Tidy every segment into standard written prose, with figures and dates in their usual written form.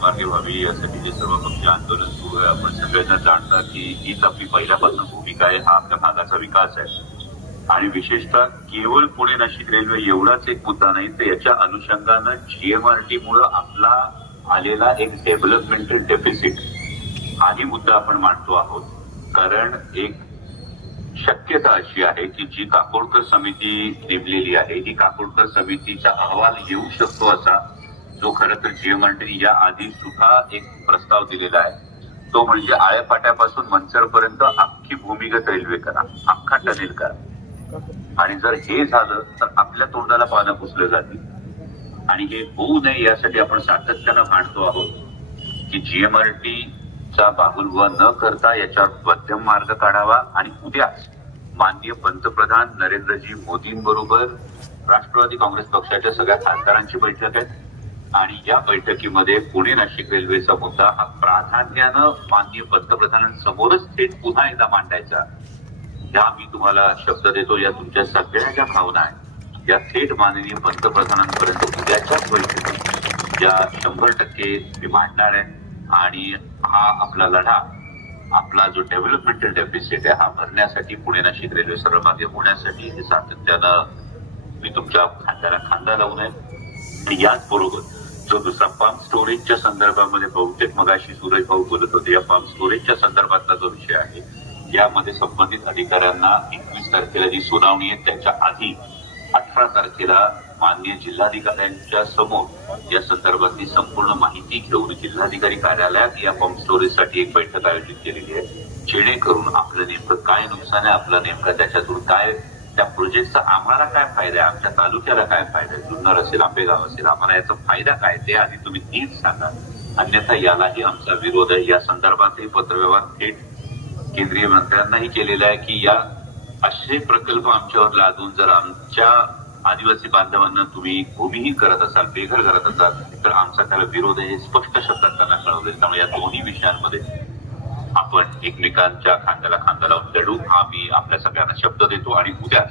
मार्गे व्हावी यासाठी जे सर्व पक्ष आंदोलन सुरू आहे, आपण सगळ्यांना जाणता की हीच आपली पहिल्यापासून भूमिका आहे. हा आपल्या भागाचा विकास आहे आणि विशेषतः केवळ पुणे नाशिक रेल्वे एवढाच एक मुद्दा नाही, तर याच्या अनुषंगानं जीएमआरटी मुळे आपला आलेला एक डेव्हलपमेंटल डेफिसिट हाही मुद्दा आपण मांडतो आहोत. कारण एक शक्यता अशी आहे की जी काकोडकर समिती नेमलेली आहे, ही काकोडकर समितीचा अहवाल येऊ शकतो असा जो खरं तर जीएमआरटी या आधी सुद्धा एक प्रस्ताव दिलेला आहे. तो म्हणजे आळेपाट्यापासून मनसर पर्यंत अख्खी भूमिगत रेल्वे करा, अख्खा टनेल करा. आणि जर हे झालं तर आपल्या तोंडाला पानं पुसलं जातील आणि हे होऊ नये यासाठी आपण सातत्यानं मांडतो आहोत की जीएमआरटीचा बाहुलवा न करता याच्यावर मध्यम मार्ग काढावा. आणि उद्याच माननीय पंतप्रधान नरेंद्रजी मोदींबरोबर राष्ट्रवादी काँग्रेस पक्षाच्या सगळ्या खासदारांची बैठक आहे आणि या बैठकीमध्ये पुणे नाशिक रेल्वेचा मुद्दा हा प्राधान्यानं माननीय पंतप्रधानांसमोरच थेट पुन्हा एकदा मांडायचा. या मी तुम्हाला शब्द देतो, या तुमच्या सगळ्या ज्या भावना आहेत या थेट माननीय पंतप्रधानांपर्यंत उद्याच्याच बैठकीत या 100% मी मांडणार आहे. आणि हा आपला लढा, आपला जो डेव्हलपमेंटल डेफिसिट आहे हा भरण्यासाठी, पुणे नाशिक रेल्वे सर्वमार्ग होण्यासाठी हे सातत्यानं मी तुमच्या खांद्याला खांदा लावून आहे. याचबरोबर जो दुसरा पंप स्टोरेजच्या संदर्भामध्ये बहुतेक मगाशी सुरेश भाऊ बोलत होते, या पंप स्टोरेजच्या संदर्भातला जो विषय आहे यामध्ये संबंधित अधिकाऱ्यांना 21 तारखेला जी सुनावणी आहे त्याच्या आधी 18 तारखेला माननीय जिल्हाधिकाऱ्यांच्या समोर या संदर्भातली संपूर्ण माहिती घेऊन जिल्हाधिकारी कार्यालयात या पंप स्टोरेजसाठी एक बैठक आयोजित केलेली आहे, जेणेकरून आपलं नेमकं काय नुकसान आहे, आपलं नेमकं त्याच्यातून काय, त्या प्रोजेक्टचा आम्हाला काय फायदा आहे, आमच्या तालुक्याला काय फायदा आहे, जुन्नर असेल, आंबेगाव असेल, आम्हाला याचा फायदा काय ते आधी तुम्ही नीट सांगा, अन्यथा यालाही आमचा विरोध आहे. या संदर्भातही पत्रव्यवहार थेट केंद्रीय मंत्र्यांनाही केलेला आहे की या असे प्रकल्प आमच्यावर लादून जर आमच्या आदिवासी बांधवांना तुम्ही भूमिहीन करत असाल, बेघर करत असाल तर आमचा त्याला विरोध आहे, हे स्पष्ट शब्दात त्यांना कळवले. त्यामुळे या दोन्ही विषयांमध्ये आपण एकमेकांच्या खांद्याला खांदा लावून लढू, हा मी आपल्या सगळ्यांना शब्द देतो. आणि उद्या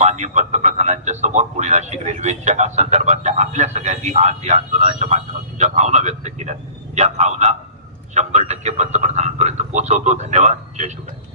माननीय पंतप्रधानांच्या समोर पुणे नाशिक रेल्वेच्या संदर्भातल्या आपल्या सगळ्यांनी आज या आंदोलनाच्या माध्यमातून ज्या भावना व्यक्त केल्या, या भावना 100% पंतप्रधानांपर्यंत पोहोचवतो. धन्यवाद. जय शिवराय.